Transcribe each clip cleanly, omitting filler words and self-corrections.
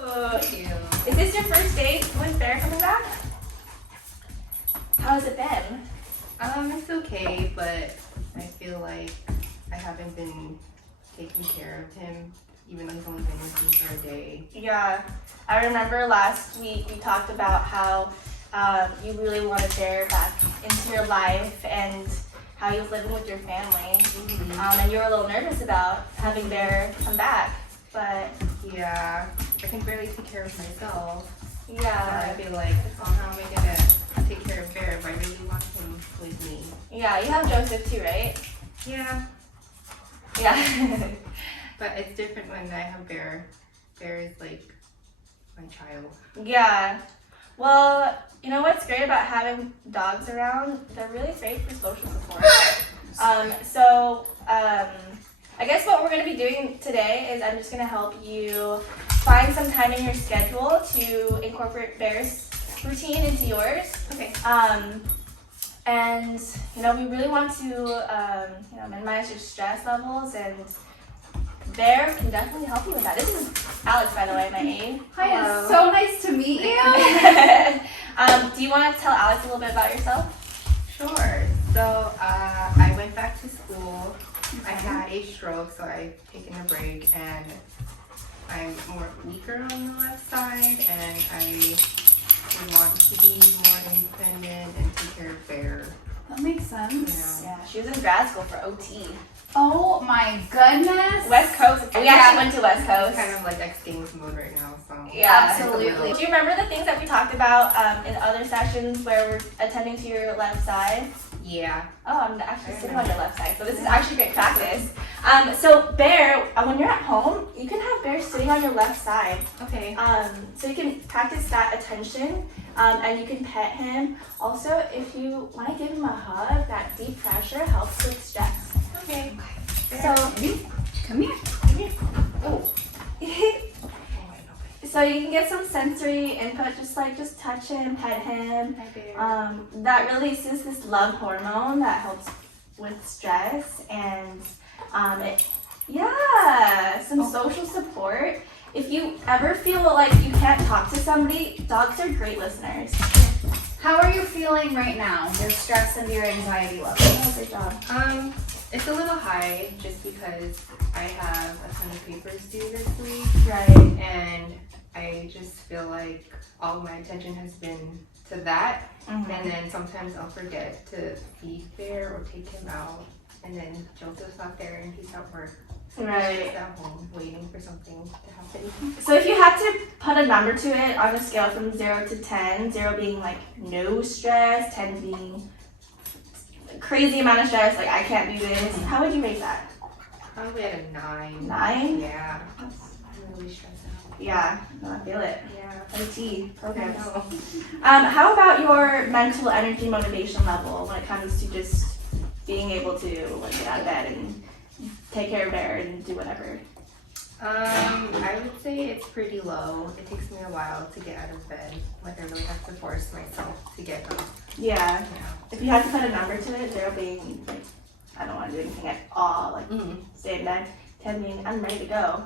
Cute. Is this your first date with Bear coming back? How has it been? It's okay, but I feel like I haven't been taking care of him, even though he's only been with me for a day. Yeah, I remember last week we talked about how you really wanted Bear back into your life and how he was living with your family. And you were a little nervous about having Bear come back, but Yeah, I can barely take care of myself. So I yeah, feel like, how am I gonna take care of Bear if I really want him with me? yeah, you have Joseph too, right? Yeah, Yeah. but it's different when I have Bear. Bear is like my child. Yeah. Well, you know what's great about having dogs around? They're really great for social support. I guess what we're going to be doing today is I'm just going to help you find some time in your schedule to incorporate Bear's routine into yours. Okay. And, you know, we really want to, minimize your stress levels, and Bear can definitely help you with that. This is Alex, by the way, my aide. Hi, Hello. it's so nice to meet you. Do you want to tell Alex a little bit about yourself? Sure. So I went back to school. I had a stroke, so I've taken a break, and I'm more weaker on the left side, and I would want to be more independent and take care of Bear. That makes sense. Yeah, she was in grad school for OT. Oh my goodness. West Coast. We actually went to West I'm Coast. kind of like X Games mode right now, so Yeah, Absolutely. Do you remember the things that we talked about in other sessions where we're attending to your left side? yeah. Oh, I'm actually sitting on your left side, so this is actually great practice. So Bear, when you're at home, you can have Bear sitting on your left side. Okay. So you can practice that attention, and you can pet him. Also, if you want to give him a hug, that deep pressure helps with stress. Okay. So, Come here. oh. So you can get some sensory input, just touch him, pet him. Hi, Bear. That releases this love hormone that helps with stress, and some social support. If you ever feel like you can't talk to somebody, dogs are great listeners. How are you feeling right now? Your stress and your anxiety level. Oh, good job. It's a little high just because I have a ton of papers due this week, Right. and I just feel like all my attention has been to that, and then sometimes I'll forget to feed Bear or take him out, and then Joseph's not there and he's at work. So Right. he's just at home waiting for something to happen. So if you had to put a number to it on a scale from 0 to 10, 0 being like no stress, 10 being crazy amount of stress, like I can't do this, how would you rate that? Probably at a 9. 9? Yeah. I'm really stressed out. Yeah, no, I feel it. Yeah. OT programs. I know. How about your mental energy motivation level when it comes to just being able to get out of bed and take care of Bear and do whatever? I would say it's pretty low. It takes me a while to get out of bed. Like I really have to force myself to get up. Yeah. Yeah. If you had to put a number to it, 0 being like, I don't want to do anything at all, like stay in bed. 10 being, I'm ready to go.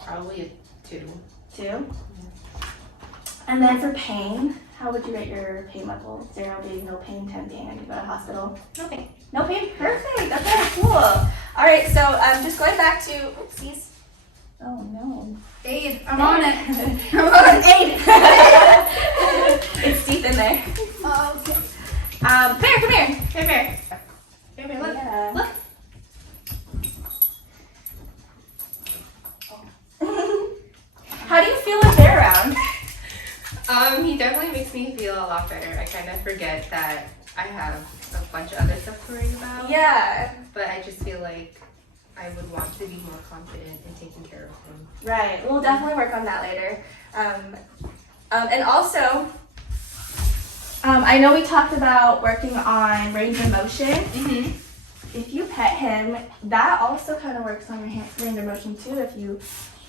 Probably a 2. 2. And then for pain, how would you rate your pain level? 0 being no pain, 10 being I could go to the hospital. No pain. No pain? Perfect. That's very cool. All right, so just going back to, oopsies. Oh no. Aid, I'm on it. I'm on it. It's deep in there. Oh, okay. Bear, come here. Hey, Bear. Hey, Bear, look. Yeah. Look. How do you feel with Bear around? He definitely makes me feel a lot better. I kind of forget that I have a bunch of other stuff to worry about. Yeah. But I just feel like I would want to be more confident in taking care of him. Right. We'll definitely work on that later. And also, I know we talked about working on range of motion. If you pet him, that also kind of works on your range of motion too. If you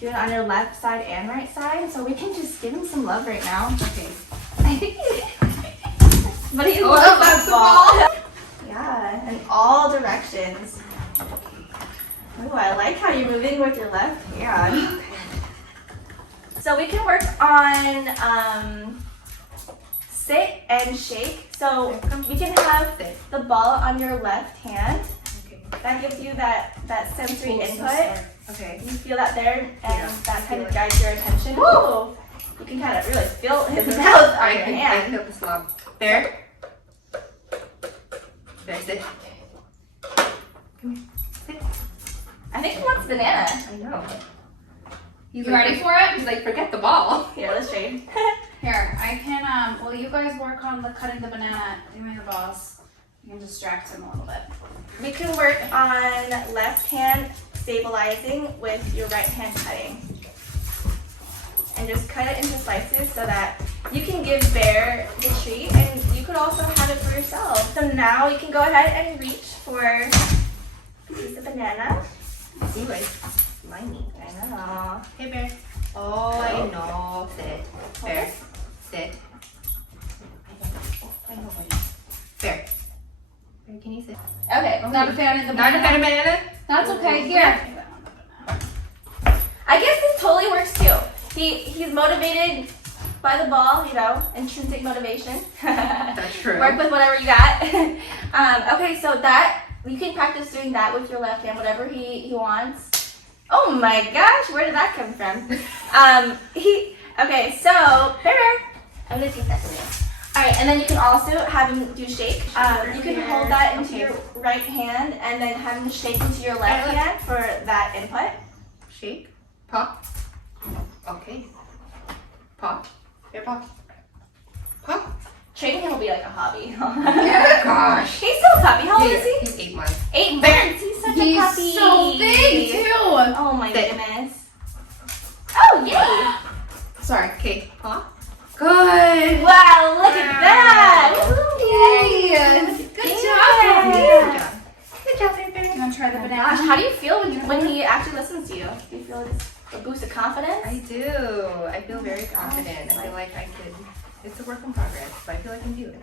do it on your left side and right side, so we can just give him some love right now. Okay. But he Oh, loves that's that ball. Yeah, in all directions. Ooh, I like how you're moving with your left hand. So we can work on sit and shake. So we can have Sit. the ball on your left hand. Okay. That gives you that sensory Cool, so input. Okay. You feel that there, and Yeah, that kind feel of it. guides your attention. Woo! You can kind of really feel his mouth on your I hand. feel the slump. There. There, sit. Come here. Sit. I think he wants banana. I know. He's You ready for it? He's like, forget the ball. Here, let's trade. Here, I can, well, you guys work on the cutting the banana. You and the boss. You can distract him a little bit. We can work on left hand stabilizing with your right hand cutting. And just cut it into slices so that you can give Bear the treat and you could also have it for yourself. So now you can go ahead and reach for a piece of banana. See, like, slimy. I know. Hey, Bear. Oh, I know. Sit. Bear. Sit. I know. Bear. Bear, can you sit? Okay. Not a fan of the Not a banana. fan of banana? That's okay. Here. I guess this totally works too. He's motivated by the ball, you know, intrinsic motivation. That's true. Work with whatever you got. Okay, so that you can practice doing that with your left hand, whatever he wants. Oh my gosh, where did that come from? Okay, so Bear, I'm gonna take that from you. All right, and then you can also have him do shake. You can hold that into your right hand and then have him shake into your left hand for that input. Shake. Pop. Okay. Pop. Bear, pop. Pop. Training him will be like a hobby. Gosh. He's still a puppy. How old is he? He's 8 months. 8 Bear. months. He's such a He's puppy. so big, too. Oh my Sit. goodness. Oh yay! Sorry. Okay. Pop. Good. Wow, look at that! Yay. Good Yeah. job. Good job, Bear, Bear. You want to try the Gosh, banana? how do you feel when he actually listens to you? Do you feel like a boost of confidence? I do. I feel very confident. I feel like I could. It's a work in progress, but I feel I can do it.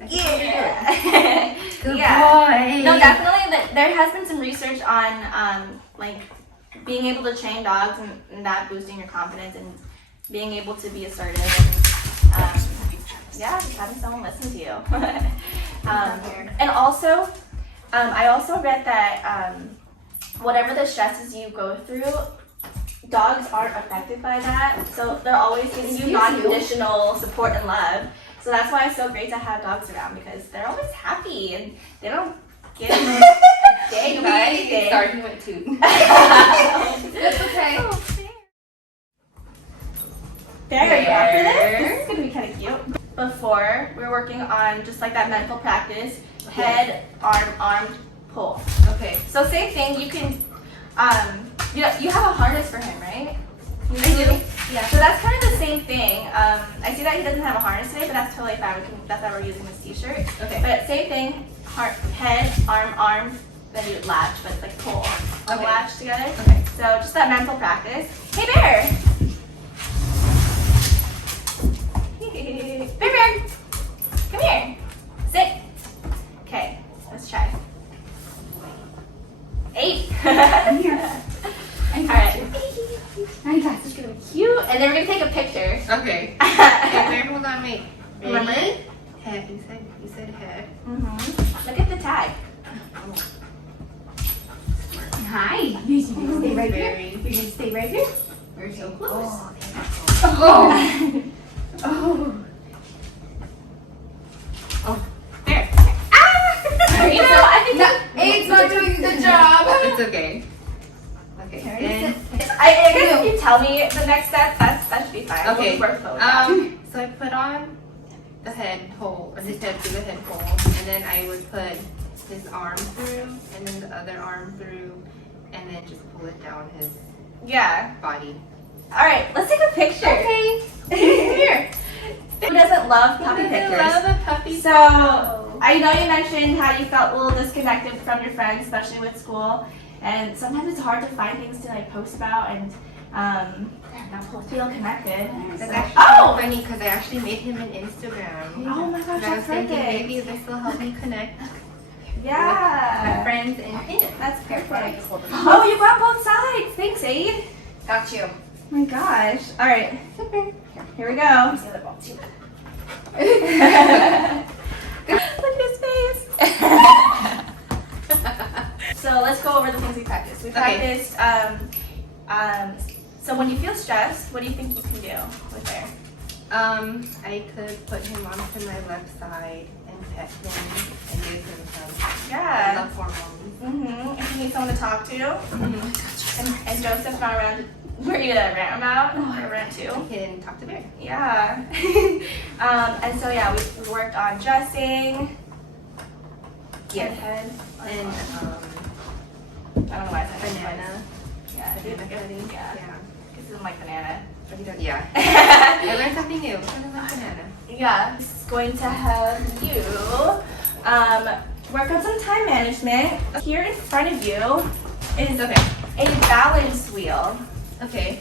I can totally do it. Yeah. Good Yeah. boy. No, definitely. There has been some research on like being able to train dogs and that boosting your confidence and being able to be assertive and yeah, just having someone listen to you. And also, I also read that whatever the stresses you go through, dogs aren't affected by that. So they're always giving you non-conditional support and love. So that's why it's so great to have dogs around because they're always happy and they don't get dang about anything. Starting with 2. It's okay. There, are you up for this? This is gonna be kind of cute. Before, we were working on just like that mental practice, head, arm, pull. Okay. So same thing, you can, you have a harness for him, right? You I do. Yeah, so that's kind of the same thing. I see that he doesn't have a harness today, but that's totally fine. That's why we're using this t-shirt. Okay. But same thing, head, arm, then you latch, but it's like pull on the Okay. latch together. Okay. So just that mental practice. Hey Bear! Bear, Bear! Come here. Sit. Okay, let's try. 8. Alright. I got It's gonna be cute. And then we're gonna take a picture. Okay. Hey, Bear, hold on, wait. Remember? Ready? Head. You said head. Look at the tag. Hi. You can stay right here. Very. You can stay right here. We're so close. Oh. Oh. Oh, there. You know, I think It's not doing a good job. It's okay. Okay. Then, I guess if you tell me the next step, that should be fine. Okay. We'll work both. so I put on the head hole, or his head through the head hole, and then I would put his arm through, and then the other arm through, and then just pull it down his Yeah. body. Alright, let's take a picture. Okay. Here. Who doesn't love puppy I pictures? love a puppy. So, I know you mentioned how you felt a little disconnected from your friends, especially with school, and sometimes it's hard to find things to like post about and feel connected. That's actually Oh! funny because I actually made him an Instagram. Oh my gosh, And I was that's thinking perfect. maybe this will help me connect my Yeah, friends and him. that's perfect. Hold it. Oh, you brought both sides. Thanks, Aid. Got you. my gosh. All right. Here we go. Look at his face. So let's go over the things we practiced. We Okay. practiced, so when you feel stressed, what do you think you can do with Bear? I could put him onto my left side and pet him and give him some Yeah. love hormones. If you need someone to talk to, and Joseph's not around for you to rant about or rant to. I can talk to Bear. Yeah. And so yeah, we worked on dressing. Yes. Head. And I don't know why I said banana. Yeah, Banana pudding. Yeah. Yeah. This is like banana. Yeah. I learned something new. Kind of like banana. Yeah. It's going to have you work on some time management. Here in front of you is Okay. a balance wheel. Okay.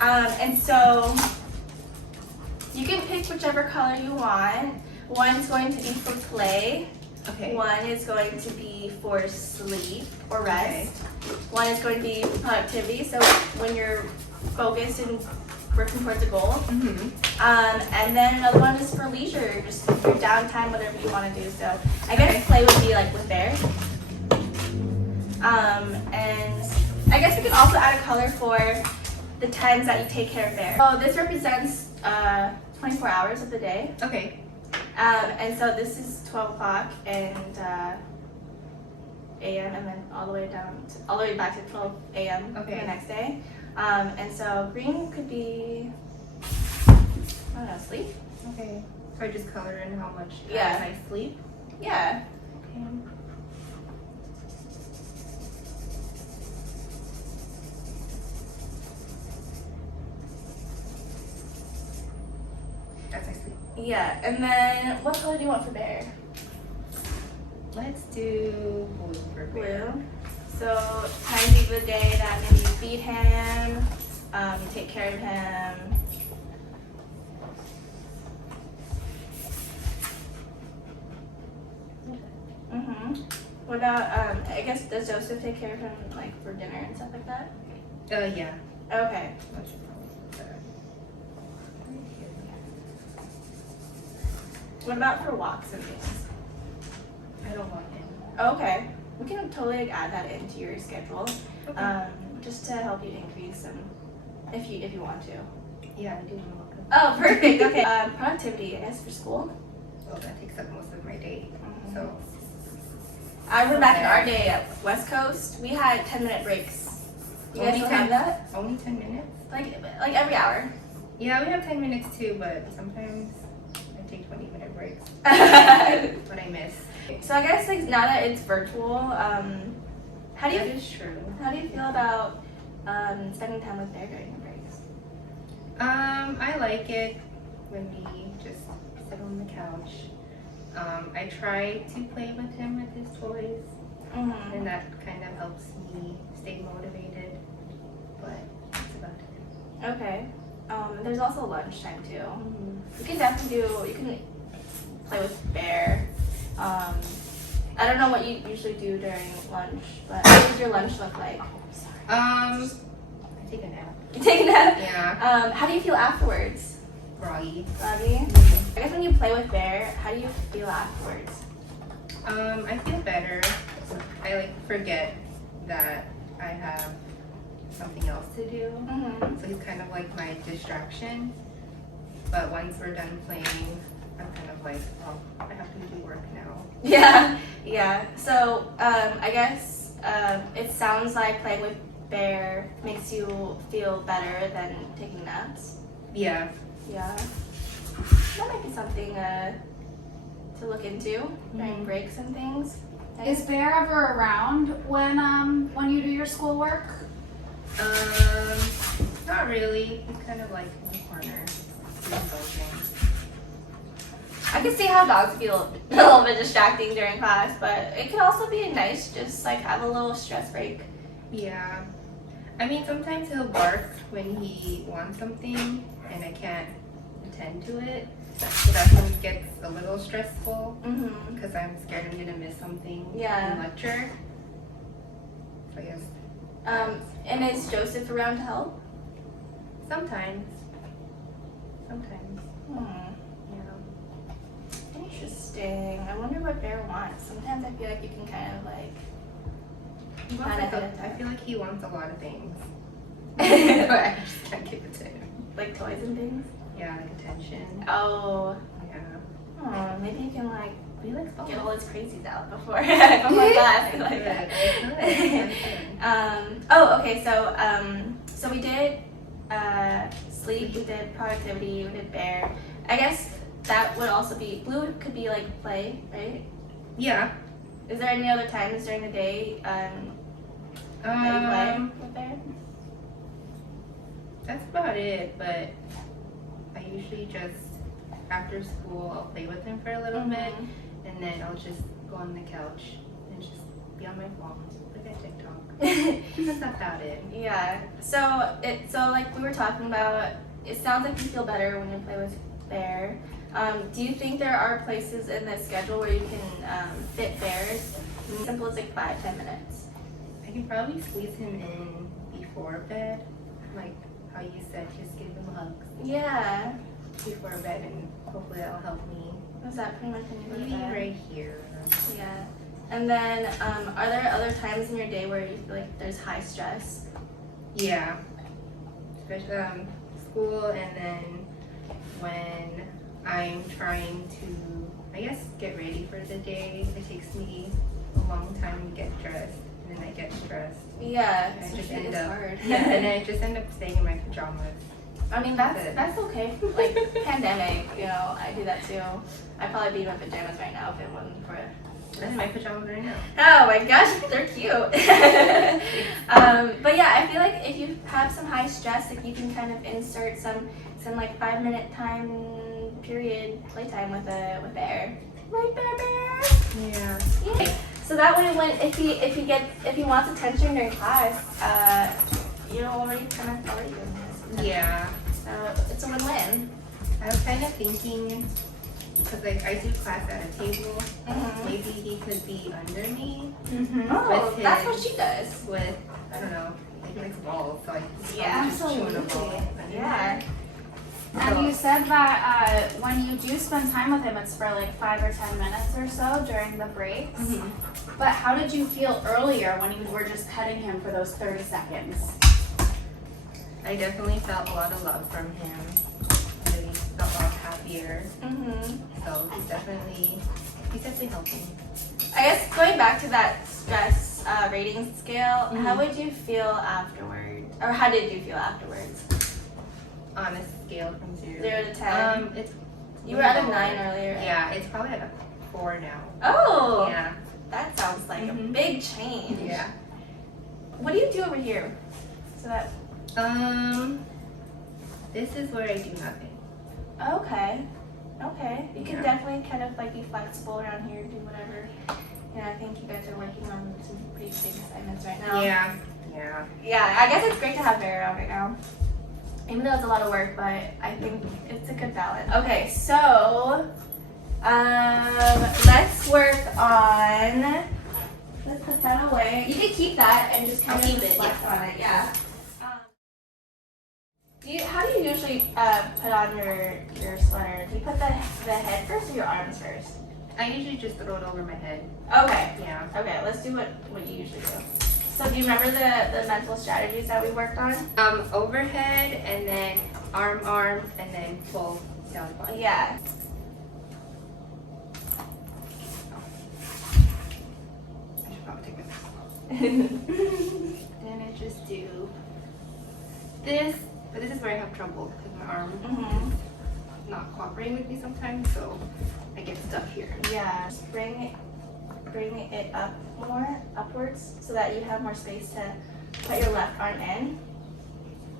And so you can pick whichever color you want. One's going to be for play. Okay. One is going to be for sleep or rest. One is going to be productivity, so when you're focused and working towards a goal. And then another one is for leisure, just your downtime, whatever you want to do. So I guess play would be like with Bear. And I guess we could also add a color for the times that you take care of Bear. So this represents 24 hours of the day. Okay. And so this is 12 o'clock and a.m. and then all the way back to 12 a.m. for Okay. the next day. And so green could be, I don't know, sleep? Okay. So I just color in how much time Yeah. I sleep. Yeah. Okay. As I sleep. Yeah. And then what color do you want for Bear? Let's do blue for Bear. Blue. So times of the day that maybe you feed him, you take care of him. What about, I guess, does Joseph take care of him, like, for dinner and stuff like that? Yeah. Okay. That should probably be better. What about for walks and things? I don't want him. Okay. We can totally like, add that into your schedule, Okay. just to help you increase them, if you want to. Yeah, I do want him. Oh, perfect. Okay. Productivity, I guess, for school. Well, that takes up most of my day. So. I remember back in our day at West Coast, we had 10-minute breaks. You guys Only still 10 have that? Only 10 minutes? Like every hour. Yeah, we have 10 minutes too, but sometimes I take 20-minute breaks. So What I miss. I guess like now that it's virtual, how do That you is true. feel about spending time with Bear during the breaks? I like it when we just sit on the couch. I try to play with him with his toys, and that kind of helps me stay motivated. But that's about it. Okay. There's also lunchtime too. You can definitely you can play with Bear. I don't know what you usually do during lunch, but what does your lunch look like? I take a nap. You take a nap? Yeah. How do you feel afterwards? Groggy. Groggy? I guess when you play with Bear, how do you feel afterwards? I feel better. I like forget that I have something else to do. So he's kind of like my distraction. But once we're done playing, I'm kind of like, oh, I have to do work now. Yeah. So I guess it sounds like playing with Bear makes you feel better than taking naps. Yeah. Yeah. That might be something to look into during breaks and things. Is Bear ever around when you do your schoolwork? Not really. He's kind of like in the corner doing something. I can see how dogs feel a little bit distracting during class, but it can also be nice just like have a little stress break. Yeah. I mean, sometimes he'll bark when he wants something and I can't attend to it. So that's when it gets a little stressful because I'm scared I'm gonna miss something in lecture. So yes. And is Joseph around to help? Sometimes. Sometimes. Hmm. Yeah. Interesting. I wonder what Bear wants. Sometimes I feel like you can kind of like. He wants I feel like he wants a lot of things. But I just can't give it to him. Like toys and things. Yeah, like attention. Oh. Yeah. Oh, maybe you can like He likes both. get all his crazies out before I come like that. I like that. Good. Oh, okay. So we did sleep. We did productivity. We did Bear. I guess that would also be Blue. Could be like play, right? Yeah. Is there any other times during the day that you play with Bear? That's about it, but I usually just, after school, I'll play with him for a little bit, and then I'll just go on the couch and just be on my phone, look at TikTok. That's about it. Yeah. So like we were talking about, it sounds like you feel better when you play with Bear. Do you think there are places in the schedule where you can fit Bears? Simple as like 5-10 minutes. I can probably squeeze him in before bed, like how you said, just give him hugs Yeah. before bed, and hopefully that'll help me. Is that pretty much when you go to Maybe bed? right here. Yeah. And then are there other times in your day where you feel like there's high stress? Yeah. Especially school, and then when I'm trying to, I guess, get ready for the day. It takes me a long time to get dressed, and then I get stressed. Yeah. And I just It's end up, hard. yeah, and then I just end up staying in my pajamas. I mean, that's okay. Like, pandemic, you know, I do that too. I'd probably be in my pajamas right now if it wasn't for it. I'm in my pajamas right now. Oh my gosh, they're cute. But yeah, I feel like if you have some high stress, like you can kind of insert some like 5-minute time period playtime with Bear. Right, Bear? Yeah. Yeah. So that way, when if he wants attention during class, you're already doing this. Yeah. So it's a win-win. I was kind of thinking, because like I do class at a table, Mhm. maybe he could be under me Oh, With that's his- what she does. with, I don't know, like he likes balls, so like Yeah, just chewing a ball. absolutely. under Yeah. And you said that when you do spend time with him, it's for like 5 or 10 minutes or so during the breaks. Mhm. But how did you feel earlier when you were just petting him for those 30 seconds? I definitely felt a lot of love from him. I really felt a lot happier. Mhm. So he's definitely helping. I guess going back to that stress rating scale, Mhm. how would you feel afterwards? Or how did you feel afterwards? On a scale from 0 0 to 10? It's You were at a lower. 9 earlier. Yeah, it's probably at a 4 now. Oh, Yeah. that sounds like a Mhm. big change. Yeah. What do you do over here? So that, This is where I do nothing. okay. Okay. You can Yeah. definitely kind of like be flexible around here, do whatever. Yeah, I think you guys are working on some pretty big assignments right now. Yeah. Yeah. Yeah, I guess it's great to have Bear around right now. Even though it's a lot of work, but I think it's a good balance. Okay, so let's work on. Let's put that away. You can keep that and just kind I'll of keep it, reflect yeah. on it. Yeah. How do you usually put on your sweater? Do you put the head first or your arms first? I usually just throw it over my head. Okay. Yeah. Okay. Let's do what you usually do. So do you remember the mental strategies that we worked on? Overhead, and then arm, and then pull down body. Yeah. I should probably take it. Then I just do this, but this is where I have trouble because my arm Mhm. is not cooperating with me sometimes, so I get stuck here. Yeah. Just bring it up more, upwards, so that you have more space to put your left arm in.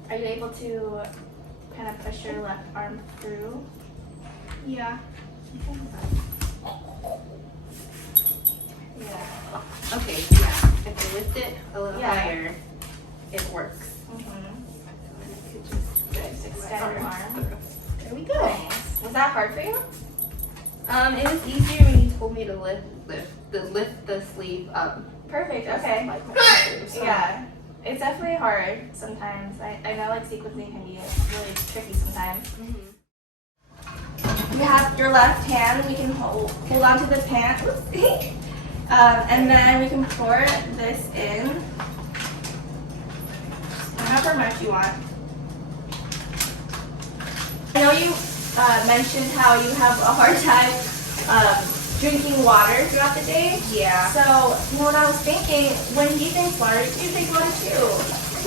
Are you able to kind of push your left arm through? Yeah. Yeah. Okay, yeah. If I lift it a little Yeah. higher, it works. Mhm. So then I could just Extend your arm. There we go. Nice. Was that hard for you? It was easier when you told me to lift the sleeve up. Perfect. Just Okay. like my shoulders, so- Yeah. It's definitely hard sometimes. I know like sequencing can be really tricky sometimes. You have your left hand, you can hold onto the pan, and then we can pour this in, however much you want. I know you mentioned how you have a hard time drinking water throughout the day. Yeah. So, you know what I was thinking, when he drinks water, you drink water too.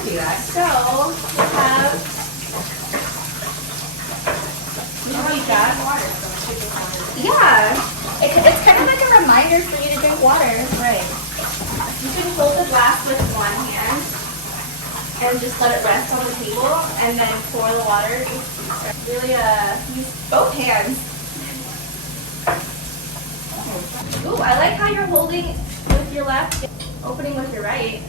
Do that. So, we have, Water. yeah, it's kind of like a reminder for you to drink water. Right. You can hold the glass with one hand and just let it rest on the table and then pour the water. Really use both hands. Ooh, I like how you're holding with your left, opening with your right.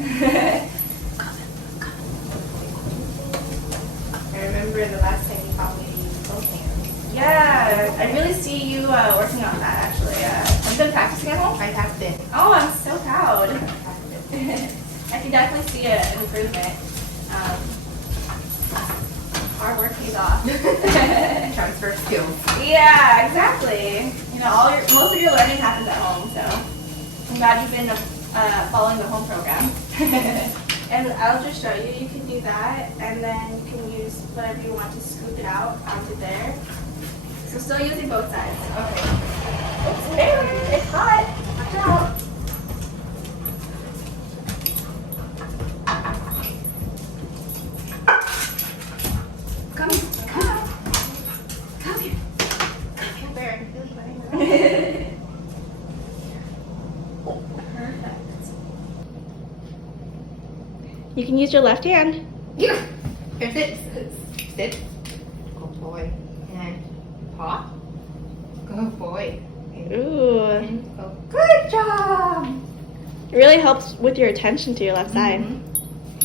I remember the last time you taught me to use both hands. Yeah, I really see you working on that actually. Have you been practicing at home? I have been. Oh, I'm so proud. I have been. I can definitely see an improvement. Hard work pays off. Transfer skills. Yeah, exactly. You know, most of your learning happens at home, so I'm glad you've been following the home program. And I'll just show you. You can do that, and then you can use whatever you want to scoop it out onto there. So still using both sides. Okay. It's there. It's hot. Watch out. Come here. Come here. Come there. I feel you. Perfect. You can use your left hand. Yeah. Here, sit. Sit. Good boy. And paw. Good boy. Ooh. And go. Good job. It really helps with your attention to your left side.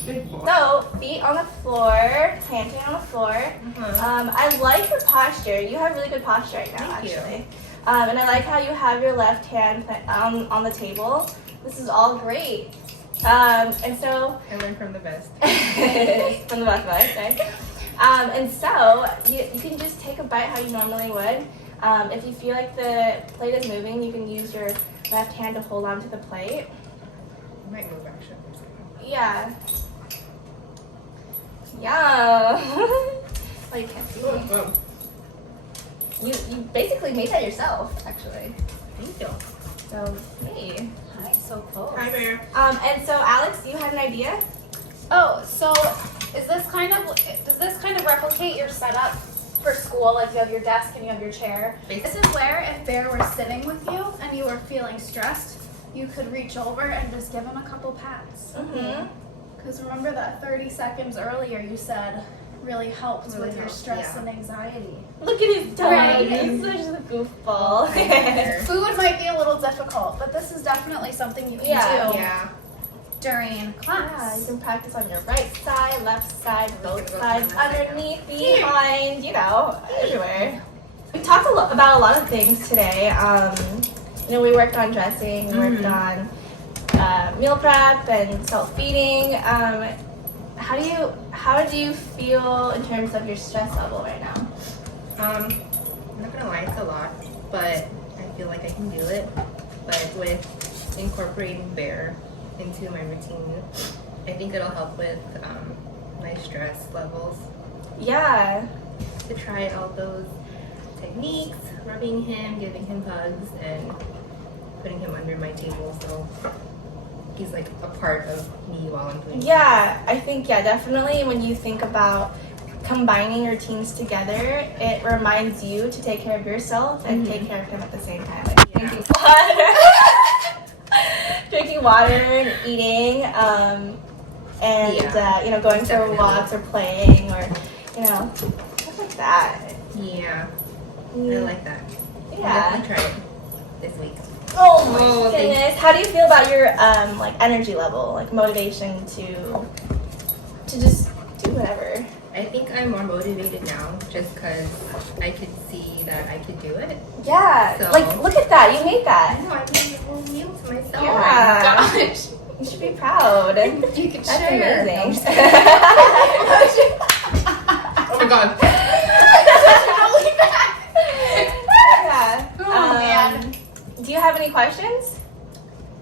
Good boy. So, feet on the floor, planting on the floor. I like your posture. You have really good posture right now, Thank you. actually. And I like how you have your left hand on the table. This is all great. And so, I learned from the best. from the both of us, right? And so, you can just take a bite how you normally would. If you feel like the plate is moving, you can use your left hand to hold on to the plate. I might move actually. Yeah. Yeah. Oh, you can't see me. You basically made that yourself, actually. Thank you. So, hey. Hi, so close. Hi, Bear. And so Alex, you had an idea? Oh, so does this kind of replicate your setup for school? Like you have your desk and you have your chair. This is where if Bear were sitting with you and you were feeling stressed, you could reach over and just give him a couple pats. Mm-hmm. Because remember that 30 seconds earlier you said really helped Really with your helped, stress yeah. and anxiety. Look at his tongue. Right. He's such a goofball. Food might be a little difficult, but this is definitely something you can Yeah. do Yeah. during Yeah, class. you can practice on your right side, left side, both go sides, to my side underneath, behind, you know, everywhere. We talked about a lot of things today. You know, we worked on dressing, we worked on meal prep and self-feeding. How do you feel in terms of your stress level right now? I'm not gonna lie, it's a lot, but I feel like I can do it. But with incorporating Bear into my routine, I think it'll help with my stress levels. Yeah. To try all those techniques, rubbing him, giving him hugs, and putting him under my table so he's like a part of me while I'm doing Yeah, I think, definitely when you think about combining routines together, it reminds you to take care of yourself and take care of him at the same time. Like drinking water and eating, and you know, going for Definitely. walks or playing or, you know, stuff like that. Yeah, I like that. I'll Yeah. definitely try it this week. Oh my Oh, thank- goodness. How do you feel about your like energy level, like motivation to just do whatever? I think I'm more motivated now just because I could see that I could do it. Yeah. So- Like, look at that. You made I that. know, I made a little meal to myself. Yeah. Gosh. You should be proud. You can That's share. amazing. Oh my god. Yeah. Oh, man. Do you have any questions?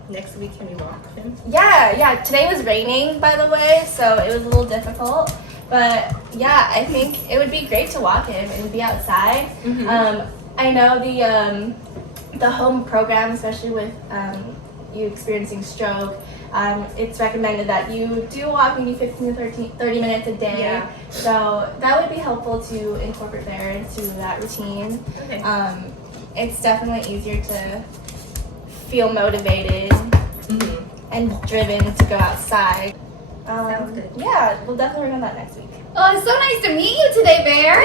Next week, can we walk him? Yeah. Today was raining, by the way, so it was a little difficult. But yeah, I think it would be great to walk him and be outside. I know the home program, especially with you experiencing stroke, it's recommended that you do walk maybe 15 to 30 minutes a day. Yeah. So that would be helpful to incorporate there into that routine. Okay. It's definitely easier to feel motivated and driven to go outside. Sounds good. Yeah, we'll definitely work on that next week. Oh, it's so nice to meet you today, Bear.